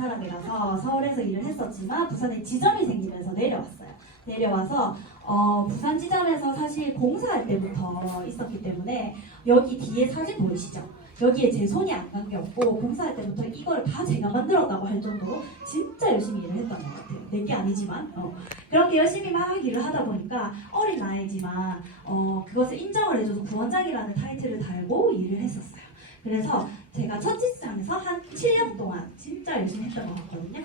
사람이라서 서울에서 일을 했었지만 부산에 지점이 생기면서 내려왔어요. 내려와서 부산 지점에서 사실 공사할 때부터 있었기 때문에 여기 뒤에 사진 보이시죠? 여기에 제 손이 안 간 게 없고 공사할 때부터 이걸 다 제가 만들었다고 할 정도로 진짜 열심히 일을 했던 것 같아요. 내게 아니지만 그렇게 열심히 막 일을 하다 보니까 어린 나이지만 그것을 인정을 해줘서 부원장이라는 타이틀을 달고 일을 했었어요. 그래서 제가 첫 직장에서 한 7년 동안 진짜 열심히 했던 것 같거든요.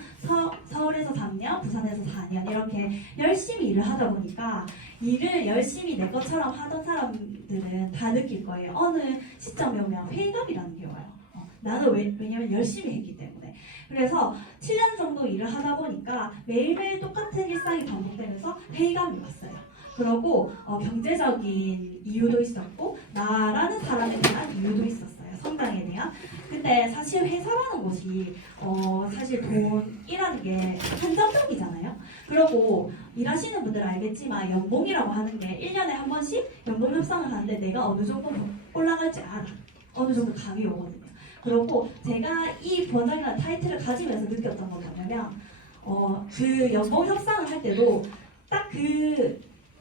서울에서 3년, 부산에서 4년 이렇게 열심히 일을 하다 보니까 일을 열심히 내 것처럼 하던 사람들은 다 느낄 거예요. 어느 시점에 오면 회의감이라는 게 와요. 나는 왜냐면 열심히 했기 때문에. 그래서 7년 정도 일을 하다 보니까 매일매일 똑같은 일상이 반복되면서 회의감이 왔어요. 그러고 경제적인 이유도 있었고 나라는 사람에 대한 이유도 있었어요. 성장에 대한. 근데 사실 회사라는 곳이 사실 돈이라는 게 한정적이잖아요. 그리고 일하시는 분들은 알겠지만 연봉이라고 하는 게 1년에 한 번씩 연봉 협상을 하는데 내가 어느 정도 올라갈지 알아. 어느 정도 감이 오거든요. 그리고 제가 이 부원장이라는 타이틀을 가지면서 느꼈던 건 뭐냐면 그 연봉 협상을 할 때도 딱 그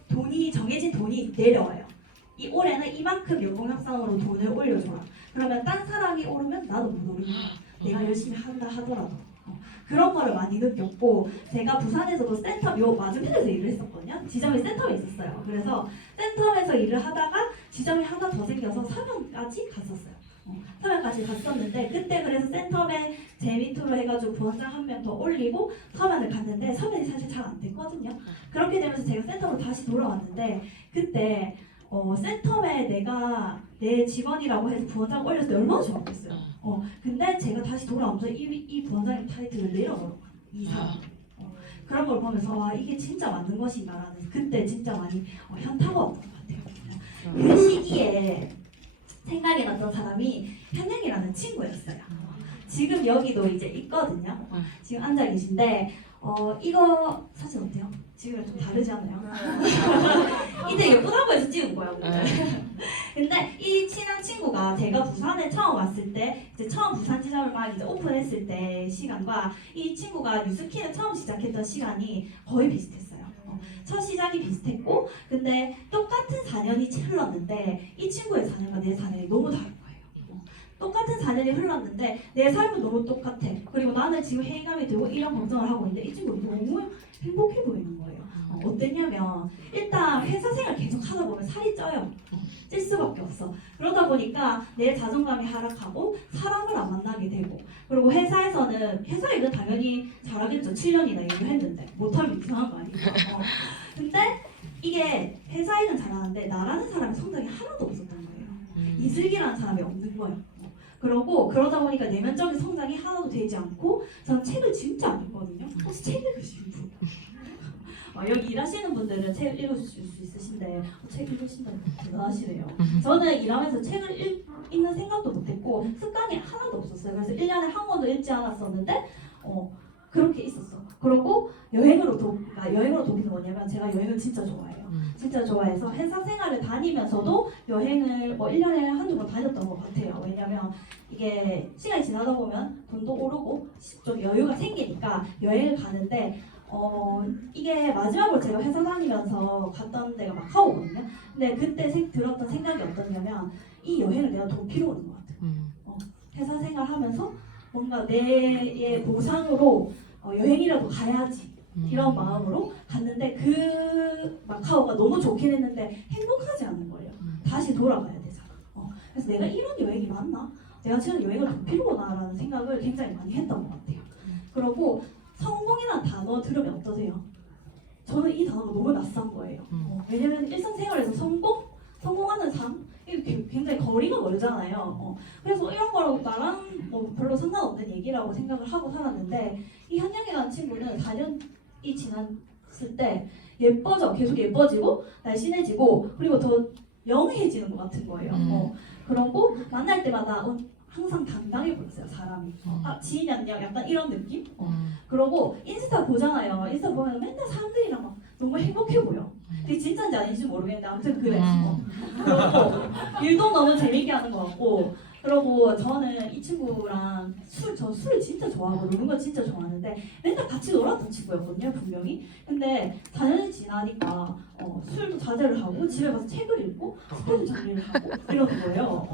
돈이 정해진 돈이 내려와요. 이 올해는 이만큼 연봉 협상으로 돈을 올려줘라. 그러면 딴 사람이 오르면 나도 못 오르는 거야. 내가 열심히 한다 하더라도. 그런 거를 많이 느꼈고 제가 부산에서도 센터 요 맞은편에서 일을 했었거든요. 지점이 센터에 있었어요. 그래서 센터에서 일을 하다가 지점이 하나 더 생겨서 서면까지 갔었어요. 서면까지 갔었는데 그때 그래서 센텀에 제 밑으로 해가지고 부원장 한 명 더 올리고 서면을 갔는데 서면이 사실 잘 안 됐거든요. 그렇게 되면서 제가 센터로 다시 돌아왔는데 그때 센텀에 내가 내 직원이라고 해서 부원장 올렸을 때 얼마나 좋았겠어요. 근데 제가 다시 돌아오면서 이 부원장님 타이틀을 내려버렸거든요. 이 사람. 그런 걸 보면서 와 이게 진짜 맞는 것인가라는 그때 진짜 많이 현타가 왔던 것 같아요. 그 시기에 생각이 났던 사람이 현영이라는 친구였어요. 지금 여기도 이제 있거든요. 지금 앉아 계신데 이거 사진 어때요? 지금이랑 좀 다르지 않나요? 이때 예쁘다고 해서 찍은 거야. 근데 이 친한 친구가 제가 부산에 처음 왔을 때 이제 처음 부산 지점을 막 이제 오픈했을 때 시간과 이 친구가 뉴스키를 처음 시작했던 시간이 거의 비슷했어요. 첫 시작이 비슷했고 근데 똑같은 4년이 흘렀는데 이 친구의 4년과 내 4년이 너무 다른 거예요. 똑같은 4년이 흘렀는데 내 삶은 너무 똑같아. 그리고 나는 지금 회의감이 들고 이런 걱정을 하고 있는데 이 친구는 너무 행복해 보이는 거예요. 어땠냐면 일단 회사 생활 계속 하다 보면 살이 쪄요. 찔 수밖에 없어. 그러다 보니까 내 자존감이 하락하고 사람을 안 만나게 되고 그리고 회사에서는 회사 일은 당연히 잘하겠죠. 7년이나 일을 했는데 못하면 이상한 거 아니에요. 근데 이게 회사 일은 잘하는데 나라는 사람이 성장이 하나도 없었던 거예요. 이슬기라는 사람이 없는 거예요. 그러다 보니까 내면적인 성장이 하나도 되지 않고 저는 책을 진짜 안 읽거든요. 혹시 책 읽으시는 분? 여기 일하시는 분들은 책 읽으실 수 있으신데 책 읽으신다는 대단하시네요. 저는 일하면서 책을 읽는 생각도 못했고 습관이 하나도 없었어요. 그래서 1년에 한 권도 읽지 않았었는데 그렇게 있었어. 그리고 여행으로 도피는 뭐냐면 제가 여행을 진짜 좋아해요. 진짜 좋아해서 회사 생활을 다니면서도 여행을 1년에 한두 번 다녔던 것 같아요. 왜냐면 이게 시간이 지나다 보면 돈도 오르고 좀 여유가 생기니까 여행을 가는데 이게 마지막으로 제가 회사 다니면서 갔던 데가 마카오거든요. 근데 그때 들었던 생각이 어떠냐면 이 여행을 내가 도피로 오는 것 같아요. 회사 생활하면서 뭔가 내의 보상으로 여행이라도 가야지 이런 마음으로 갔는데 그 마카오가 너무 좋긴 했는데 행복하지 않은 거예요. 다시 돌아가야 되잖아. 그래서 내가 이런 여행이 맞나? 내가 지금 여행을 도피로 오나라는 생각을 굉장히 많이 했던 것 같아요. 그리고 성공이라는 단어 들으면 어떠세요? 저는 이 단어가 너무 낯선 거예요. 왜냐면 일상생활에서 성공하는 삶? 이게 굉장히 거리가 멀잖아요. 그래서 이런 거랑 나랑 별로 상관없는 얘기라고 생각을 하고 살았는데 이 현영이라는 친구는 4년이 지났을 때 계속 예뻐지고 날씬해지고 그리고 더 영해지는 것 같은 거예요. 그러고 만날 때마다 항상 당당해 보였어요, 사람이. 지인이었냐? 약간 이런 느낌? 그러고 인스타 보잖아요. 인스타 보면 맨날 사람들이랑 막 너무 행복해 보여. 그게 진짜인지 아닌지 모르겠는데 아무튼 그래. 그렇고 일도 너무 재밌게 하는 것 같고 그러고 저는 이 친구랑 저 술을 진짜 좋아하고 노는 거 진짜 좋아하는데 맨날 같이 놀았던 친구였거든요, 분명히. 근데 4년이 지나니까 술도 자제를 하고 집에 가서 책을 읽고 스케줄 정리를 하고 이러는 거예요.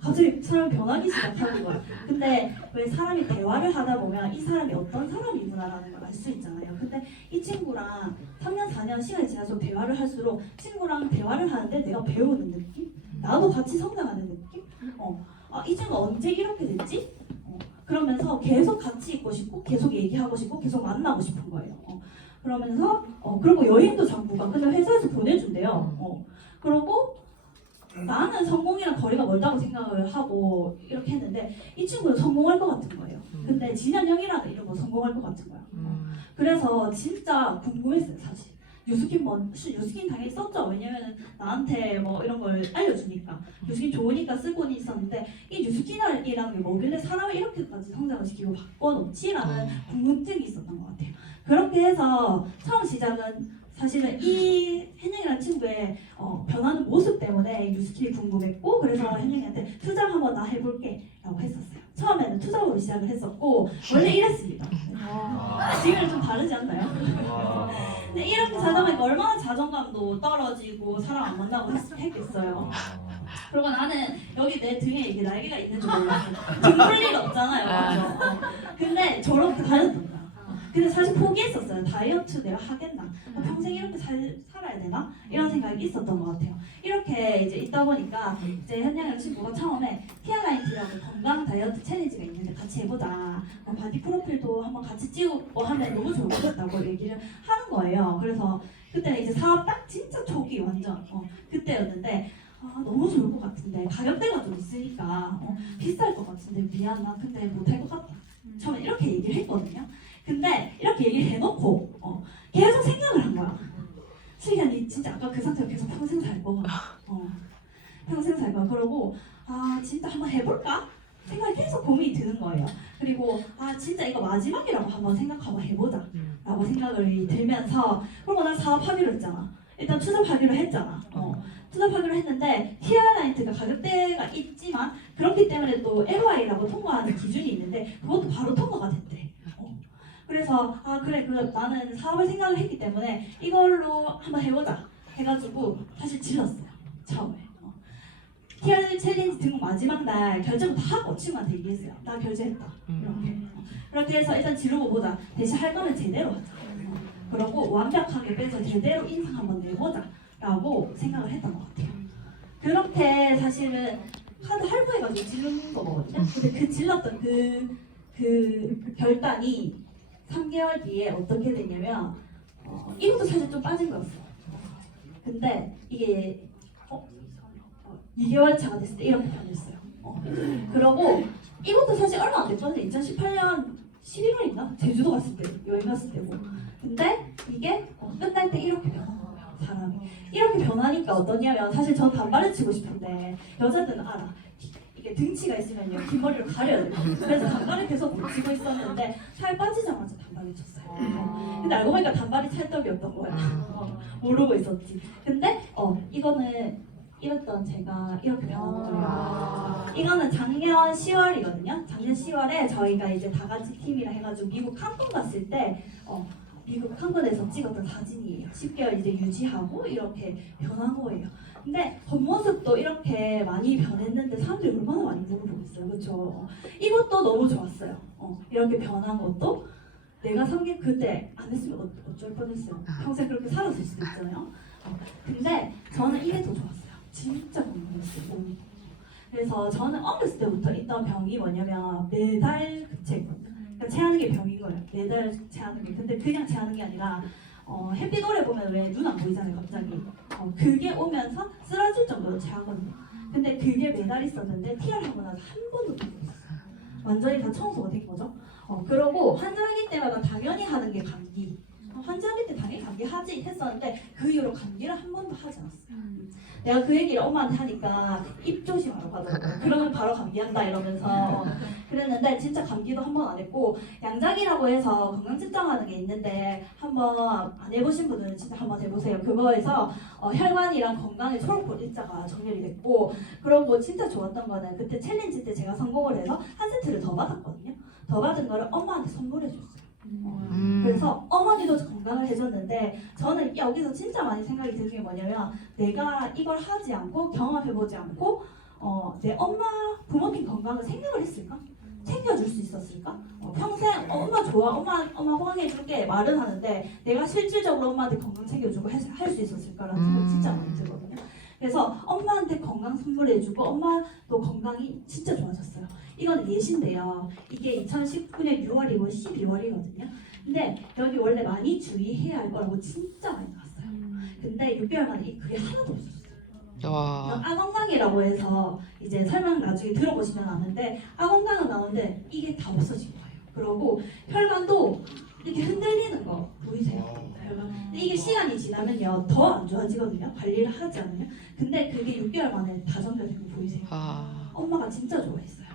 갑자기 사람이 변하기 시작하는 거예요. 근데 왜 사람이 대화를 하다 보면 이 사람이 어떤 사람이구나라는 걸 알 수 있잖아요. 근데 이 친구랑 3년, 4년 시간이 지나서 대화를 할수록 친구랑 대화를 하는데 내가 배우는 느낌? 나도 같이 성장하는 느낌? 이 친구 언제 이렇게 됐지? 그러면서 계속 같이 있고 싶고 계속 얘기하고 싶고 계속 만나고 싶은 거예요. 그러면서 그리고 여행도 장부가 그냥 회사에서 보내준대요. 그러고 나는 성공이랑 거리가 멀다고 생각을 하고 이렇게 했는데 이 친구는 성공할 것 같은 거예요. 근데 진현영이라는 이름으로 성공할 것 같은 거야. 그래서 진짜 궁금했어요, 사실. 뉴스킨 당연히 썼죠. 왜냐면 나한테 뭐 이런 걸 알려주니까. 뉴스킨 좋으니까 쓰고는 있었는데 이 뉴스킨이라는 게 뭐길래 사람을 이렇게까지 성장을 시키고 바꿔놓지라는 궁금증이 있었던 것 같아요. 그렇게 해서 처음 시작은 사실은 이 현영이라는 친구의 변하는 모습 때문에 뉴스킨이 궁금했고 그래서 현영이한테 투자 한번 나 해볼게 라고 했었어요. 처음에는 투자로 시작을 했었고 원래 이랬습니다. 지금은 좀 다르지 않나요? 근데 이렇게 살다 보니까 얼마나 자존감도 떨어지고 사람 안 만나고 했겠어요. 그리고 나는 여기 내 등에 이게 날개가 있는 줄 몰랐어. 등볼 일 없잖아요. 그렇죠? 근데 저렇게 다녔던 거야. 근데 사실 포기했었어요. 다이어트 내가 하겠나? 평생 이렇게 살아야 되나? 이런 생각이 있었던 것 같아요. 이렇게 이제 있다 보니까 이제 현영이랑 친구가 처음에 티아라인티라고 건강 다이어트 챌린지가 있는데 같이 해보자. 바디 프로필도 한번 같이 찍고 하면 너무 좋을 것 같다고 얘기를 하는 거예요. 그래서 그때는 이제 사업 딱 진짜 초기 완전 그때였는데 너무 좋을 것 같은데 가격대가 좀 있으니까 비쌀 것 같은데 미안 나 근데 못할 것 같다. 처음에 이렇게 얘기를 했거든요. 근데 이렇게 얘기를 해놓고 계속 생각을 한 거야. 수익이 진짜 아까 그 상태로 계속 평생 살 거야. 평생 살 거야. 그러고 진짜 한번 해볼까? 생각이 계속 고민이 드는 거예요. 그리고 진짜 이거 마지막이라고 한번 생각 한번 해보자 라고 생각을 들면서 그리고 난 사업하기로 했잖아. 일단 투잡하기로 했잖아. 투잡하기로 했는데 티아라인트가 가격대가 있지만 그렇기 때문에 또 LOI라고 통과하는 기준이 있는데 그것도 바로 통과가 됐대. 그래서 그래 나는 사업을 생각을 했기 때문에 이걸로 한번 해보자 해가지고 사실 질렀어요. 처음에 티아라인트 챌린지 등록 마지막 날 결정 다 하고 친구한테 얘기했어요. 나 결제했다 이렇게. 그렇게 해서 일단 지르고 보자. 대신 할 거는 제대로 하자. 그러고 완벽하게 빼서 제대로 인상 한번 내보자 라고 생각을 했던 것 같아요. 그렇게 사실은 카드 할부해가지고 지른 거거든요. 근데 그 질렀던 그 결단이 3개월 뒤에 어떻게 되냐면 이것도 사실 좀 빠진 거였어요. 근데 이게 2개월 차가 됐을 때 이렇게 변했어요. 그러고 이것도 사실 얼마 안 됐거든요. 2018년 11월인가? 제주도 갔을 때 여행 갔을 때고. 근데 이게 끝날 때 이렇게 변한 거예요. 사람이 이렇게 변하니까 어떠냐면 사실 전 단발을 치고 싶은데 여자들은 알아. 이게 등치가 있으면요 긴 머리를 가려야 돼요. 그래서 단발을 계속 붙이고 있었는데 살 빠지자마자 단발을 쳤어요. 근데 알고 보니까 단발이 찰떡이었던 거예요. 모르고 있었지. 근데 이거는 이랬던 제가 이렇게 변한 거예요. 이거는 작년 10월이거든요. 작년 10월에 저희가 이제 다 같이 팀이랑 해가지고 미국 칸쿤 갔을 때 미국 칸쿤에서 찍었던 사진이에요. 10개월 이제 유지하고 이렇게 변한 거예요. 근데 겉모습도 이렇게 많이 변했는데 사람들이 얼마나 많이 물어보겠어요. 그렇죠? 이것도 너무 좋았어요. 이렇게 변한 것도 내가 성격 그때 안 했으면 어쩔 뻔했어요. 평생 그렇게 살았을 수도 있잖아요. 근데 저는 이게 더 좋았어요. 진짜 건강했어요. 몸이. 그래서 저는 어렸을 때부터 있던 병이 뭐냐면 매달 체고 그러니까 체하는 게 병인 거예요. 매달 체하는 게. 근데 그냥 체하는 게 아니라 햇빛 오래 보면 왜 눈 안 보이잖아요. 갑자기. 그게 오면서 쓰러질 정도로 체하거든요. 근데 그게 매달 있었는데 TR 하고 나서 한 번도 못 했어요. 완전히 다 청소가 된 거죠. 그러고 환절기 때마다 당연히 하는 게 감기. 환절기 때 당연히 감기 하지 했었는데 그 이후로 감기를 한 번도 하지 않았어요. 내가 그 얘기를 엄마한테 하니까 입 조심하라고 하더라고요. 그러면 바로 감기한다 이러면서 그랬는데 진짜 감기도 한 번 안 했고 양장이라고 해서 건강 측정하는 게 있는데 한번 안 해보신 분들은 진짜 한번 해보세요. 그거에서 혈관이랑 건강의 초록볼 일자가 정렬이 됐고 그리고 진짜 좋았던 거는 그때 챌린지 때 제가 성공을 해서 한 세트를 더 받았거든요. 더 받은 거를 엄마한테 선물해 줬어요. 그래서 어머니도 건강을 해줬는데 저는 여기서 진짜 많이 생각이 드는 게 뭐냐면 내가 이걸 하지 않고 경험해보지 않고 내 엄마 부모님 건강을 생각을 했을까? 챙겨줄 수 있었을까? 평생 엄마 좋아 엄마 호강해줄게 말은 하는데 내가 실질적으로 엄마한테 건강 챙겨주고 할 수 있었을까라는 생각이 진짜 많이 들거든요. 그래서 엄마한테 건강 선물해주고 엄마도 건강이 진짜 좋아졌어요. 이건 예시인데요. 이게 2019년 6월이고 12월이거든요. 근데 여기 원래 많이 주의해야 할 거라고 진짜 많이 나왔어요. 근데 6개월 만에 그게 하나도 없었어요. 와. 악건강이라고 해서 이제 설명 나중에 들어보시면 아는데 악건강은 나오는데 이게 다 없어진 거예요. 그러고 혈관도 이렇게 흔들리는 거 보이세요? 혈관. 근데 이게 시간이 지나면요 더 안 좋아지거든요. 관리를 하지 않으면. 근데 그게 6개월 만에 다 정렬된 거 보이세요? 엄마가 진짜 좋아했어요.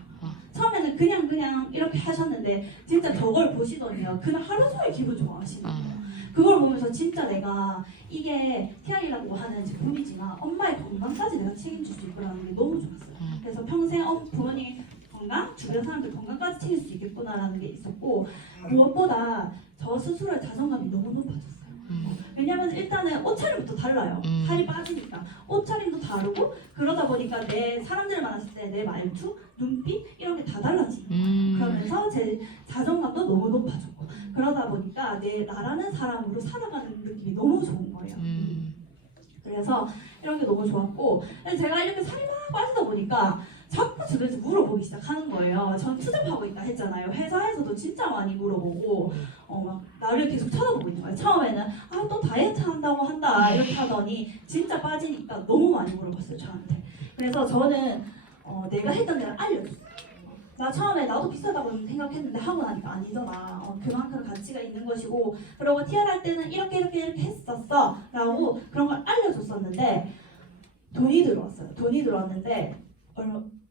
처음에는 그냥 이렇게 하셨는데 진짜 저걸 보시더니요 그날 하루 종일 기분 좋아하시는 거예요. 그걸 보면서 진짜 내가 이게 TR이라고 하는 제품이지만 엄마의 건강까지 내가 책임질 수 있구나라는 게 너무 좋았어요. 그래서 평생 부모님 건강, 주변 사람들 건강까지 챙길 수 있겠구나라는 게 있었고 무엇보다 저 스스로의 자존감이 너무 높아졌어요. 왜냐면 일단은 옷차림부터 달라요. 살이 빠지니까 옷차림도 다르고 그러다 보니까 내 사람들을 만났을 때 내 말투, 눈빛 이런 게 다 달라지는 거예요. 그러면서 제 자존감도 너무 높아졌고 그러다 보니까 나라는 사람으로 살아가는 느낌이 너무 좋은 거예요. 그래서 이런 게 너무 좋았고 제가 이렇게 살이 막 빠지다 보니까 자꾸 주변에서 물어보기 시작하는 거예요. 전 투잡하고 있다 했잖아요. 회사에서도 진짜 많이 물어보고 막 나를 계속 쳐다보고 있는 거예요. 처음에는 또 다이어트 한다고 한다 이렇게 하더니 진짜 빠지니까 너무 많이 물어봤어요 저한테. 그래서 저는 내가 했던 데를 알려줬어요. 나 처음에 나도 비싸다고 생각했는데 하고 나니까 아니더라. 그만큼 가치가 있는 것이고 그리고 TR 할 때는 이렇게 했었어 라고 그런 걸 알려줬었는데 돈이 들어왔어요. 돈이 들어왔는데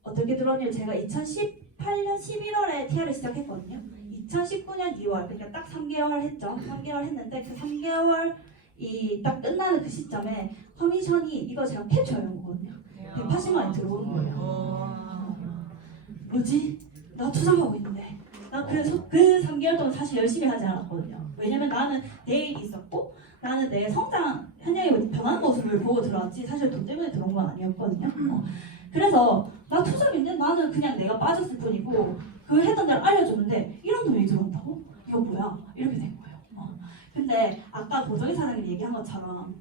어떻게 들어왔냐면 제가 2018년 11월에 TR을 시작했거든요. 2019년 2월 그러니까 딱 3개월 했죠. 3개월 했는데 그 3개월이 딱 끝나는 그 시점에 커미션이 이거 제가 캡처해온 거거든요. 180만 원이 들어오는 거예요. 뭐지? 나 투자하고 있는데 나 그래서 그 3개월 동안 사실 열심히 하지 않았거든요. 왜냐면 나는 내일이 있었고 나는 내 성장 현장이 변하는 모습을 보고 들어왔지 사실 돈 때문에 들어온 건 아니었거든요. 그래서 나 투잡인데 나는 그냥 내가 빠졌을 뿐이고 그 했던 데를 알려줬는데 이런 돈이 들어온다고? 이거 뭐야? 이렇게 된 거예요. 근데 아까 보정희 사장님이 얘기한 것처럼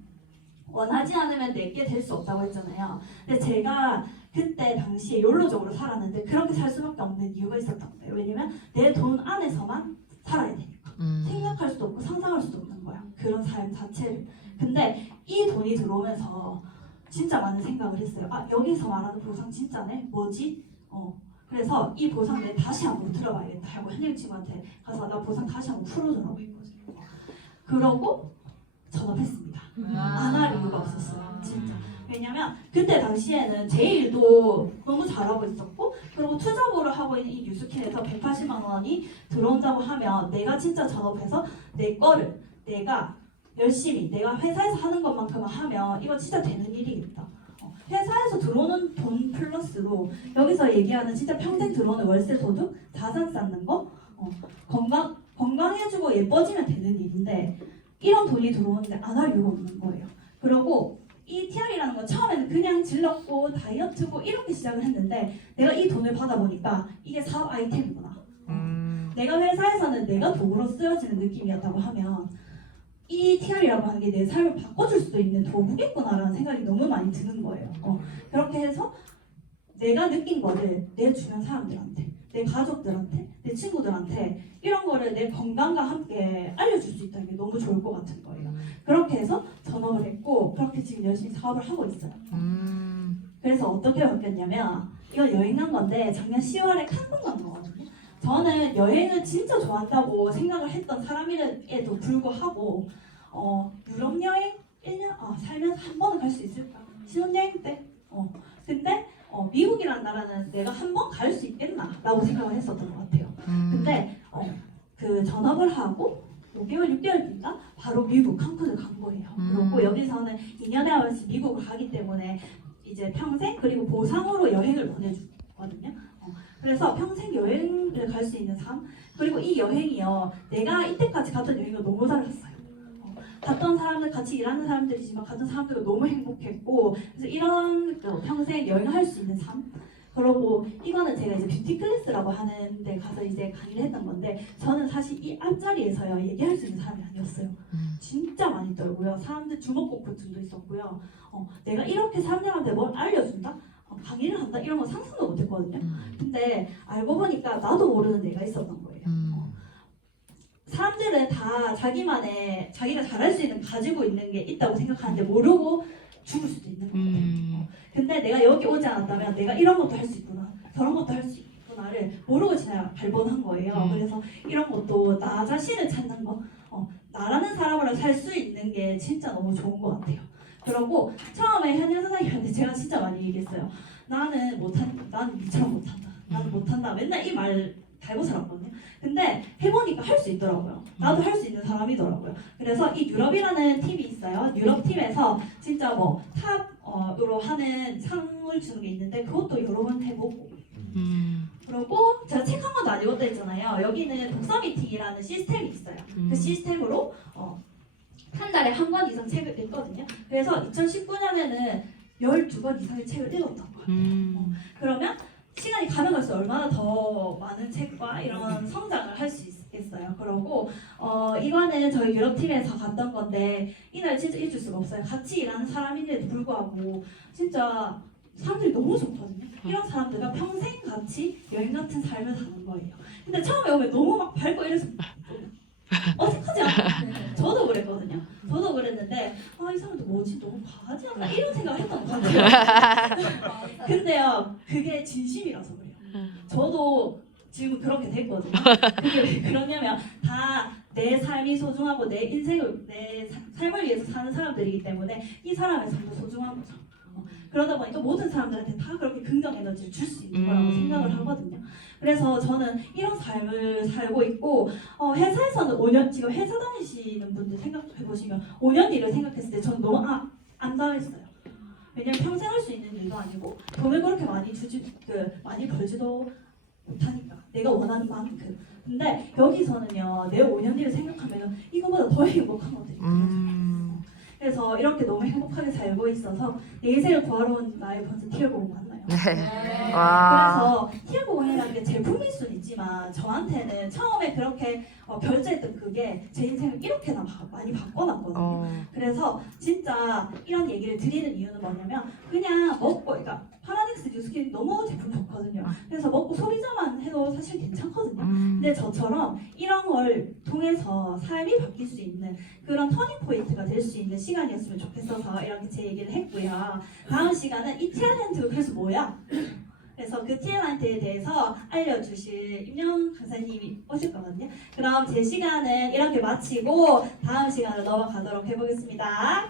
원하지 않으면 내게 될 수 없다고 했잖아요. 근데 제가 그때 당시에 욜로적으로 살았는데 그렇게 살 수밖에 없는 이유가 있었던 거예요. 왜냐면 내 돈 안에서만 살아야 되니까. 생각할 수도 없고 상상할 수도 없는 거야. 그런 삶 자체를. 근데 이 돈이 들어오면서 진짜 많은 생각을 했어요. 여기서 말하는 보상 진짜네? 뭐지? 그래서 이 보상 내 다시 한번 들어봐야겠다 하고 현영 친구한테 가서 나 보상 다시 한번 풀어주라고 했거든요. 그러고 전업했습니다. 안 할 이유가 없었어요. 진짜. 왜냐면 그때 당시에는 제 일도 너무 잘하고 있었고 그리고 투잡으로 하고 있는 이 뉴스킨에서 180만 원이 들어온다고 하면 내가 진짜 전업해서 내 거를 내가 열심히 내가 회사에서 하는 것만큼만 하면 이거 진짜 되는 일이겠다. 회사에서 들어오는 돈 플러스로 여기서 얘기하는 진짜 평생 들어오는 월세 소득, 자산 쌓는 거, 건강해지고 예뻐지면 되는 일인데 이런 돈이 들어오는데 안 할 이유가 없는 거예요. 그리고 이 TR이라는 건 처음에는 그냥 질렀고 다이어트고 이렇게 시작을 했는데 내가 이 돈을 받아보니까 이게 사업 아이템이구나. 내가 회사에서는 내가 도구로 쓰여지는 느낌이었다고 하면 이 TR이라고 하는 게 내 삶을 바꿔줄 수도 있는 도구겠구나라는 생각이 너무 많이 드는 거예요. 그렇게 해서 내가 느낀 거를 내 주변 사람들한테, 내 가족들한테, 내 친구들한테 이런 거를 내 건강과 함께 알려줄 수 있다는 게 너무 좋을 것 같은 거예요. 그렇게 해서 전업을 했고 그렇게 지금 열심히 사업을 하고 있어요. 그래서 어떻게 바뀌었냐면 이건 여행 간 건데 작년 10월에 칸쿤 간 거거든요. 저는 여행을 진짜 좋아한다고 생각을 했던 사람임에도 불구하고 유럽 여행 1년 살면서 한 번은 갈 수 있을까 신혼여행 때. 근데 미국이라는 나라는 내가 한 번 갈 수 있겠나? 라고 생각을 했었던 것 같아요. 근데 그 전업을 하고 5개월, 6개월 뒤인가 바로 미국 칸쿤을 간 거예요. 그리고 여기서는 2년에 한 번씩 미국을 가기 때문에 이제 평생 그리고 보상으로 여행을 보내주거든요. 그래서 평생 여행을 갈 수 있는 삶 그리고 이 여행이요 내가 이때까지 갔던 여행과 너무 달랐어요. 갔던 사람들 같이 일하는 사람들이지만 갔던 사람들도 너무 행복했고 그래서 이런 평생 여행할 수 있는 삶 그리고 이거는 제가 이제 뷰티 클래스라고 하는 데 가서 이제 강의를 했던 건데 저는 사실 이 앞자리에서요 얘기할 수 있는 사람이 아니었어요. 진짜 많이 떨고요. 사람들 주먹꽃구춤도 있었고요. 내가 이렇게 사람들한테 뭘 알려준다? 강의를 한다? 이런 거 상상도 못했거든요. 근데 알고 보니까 나도 모르는 내가 있었던 거예요. 사람들은 다 자기만의 자기가 잘할 수 있는 가지고 있는 게 있다고 생각하는데 모르고 죽을 수도 있는 거예요. 근데 내가 여기 오지 않았다면 내가 이런 것도 할 수 있구나 저런 것도 할 수 있구나를 모르고 그냥 발본한 거예요. 그래서 이런 것도 나 자신을 찾는 거 나라는 사람으로 살 수 있는 게 진짜 너무 좋은 것 같아요. 그러고 처음에 현현 선생님한테 제가 진짜 많이 얘기했어요. 나는 니처럼 못한다. 나는 못한다. 맨날 이 말 달고 살았거든요. 근데 해보니까 할 수 있더라고요. 나도 할 수 있는 사람이더라고요. 그래서 이 유럽이라는 팀이 있어요. 유럽 팀에서 진짜 뭐 탑으로 하는 상을 주는 게 있는데 그것도 여러 번 해보고 그리고 제가 책 한 권도 안 읽었다 했잖아요. 여기는 독서 미팅이라는 시스템이 있어요. 그 시스템으로 한 달에 한 권 이상 책을 읽거든요. 그래서 2019년에는 12권 이상의 책을 읽었던 거예요. 그러면 시간이 가면 갈수록 얼마나 더 많은 책과 이런 성장을 할 수 있겠어요. 그러고 이거는 저희 유럽팀에서 갔던 건데 이날 진짜 잊을 수가 없어요. 같이 일하는 사람인데도 불구하고 진짜 사람들이 너무 좋거든요. 이런 사람들과 평생 같이 여행 같은 삶을 사는 거예요. 근데 처음에 오면 너무 막 밝고 이래서 어색하지 않아요? 저도 그랬거든요. 저도 그랬는데 이 사람들 뭐지 너무 과하지 않나 이런 생각을 했던 것 같아요. 근데요 그게 진심이라서 그래요. 저도 지금 그렇게 됐거든요. 그게 왜 그러냐면 다 내 삶이 소중하고 내 인생을 내 삶을 위해서 사는 사람들이기 때문에 이 사람의 삶도 소중한 거죠. 그러다 보니까 모든 사람들한테 다 그렇게 긍정 에너지를 줄 수 있는 거라고 생각을 하거든요. 그래서 저는 이런 삶을 살고 있고 회사에서는 5년 지금 회사 다니시는 분들 생각해 보시면 5년 뒤를 생각했을 때 저는 너무 안담했어요. 왜냐면 평생 할 수 있는 일도 아니고 돈을 그렇게 많이 많이 벌지도 못하니까 내가 원하는 만큼. 근데 여기서는요 내 5년 뒤를 생각하면 이거보다 더 행복하거든요. 그래서 이렇게 너무 행복하게 살고 있어서 내 인생을 구하러 온 나의 번째 티얼고공 맞나요? 네. 와. 그래서 티얼고공이라는 게 제품일 수는 있지만 저한테는 처음에 그렇게 결제했던 그게 제 인생을 이렇게나 많이 바꿔놨거든요. 그래서 진짜 이런 얘기를 드리는 이유는 뭐냐면 그냥 먹고 그러니까 파라닉스 뉴스킨 너무 제품 좋거든요. 그래서 먹고 소비자만 해도 사실 괜찮거든요. 근데 저처럼 이런 걸 통해서 삶이 바뀔 수 있는 그런 터닝 포인트가 될 수 있는 시간이었으면 좋겠어서 이렇게 제 얘기를 했고요. 다음 시간은 이 탤런트 그래서 뭐야? 그래서 그 탤런트에 대해서 알려주실 임영 강사님이 오실 거거든요. 그럼 제 시간은 이렇게 마치고 다음 시간으로 넘어가도록 해보겠습니다.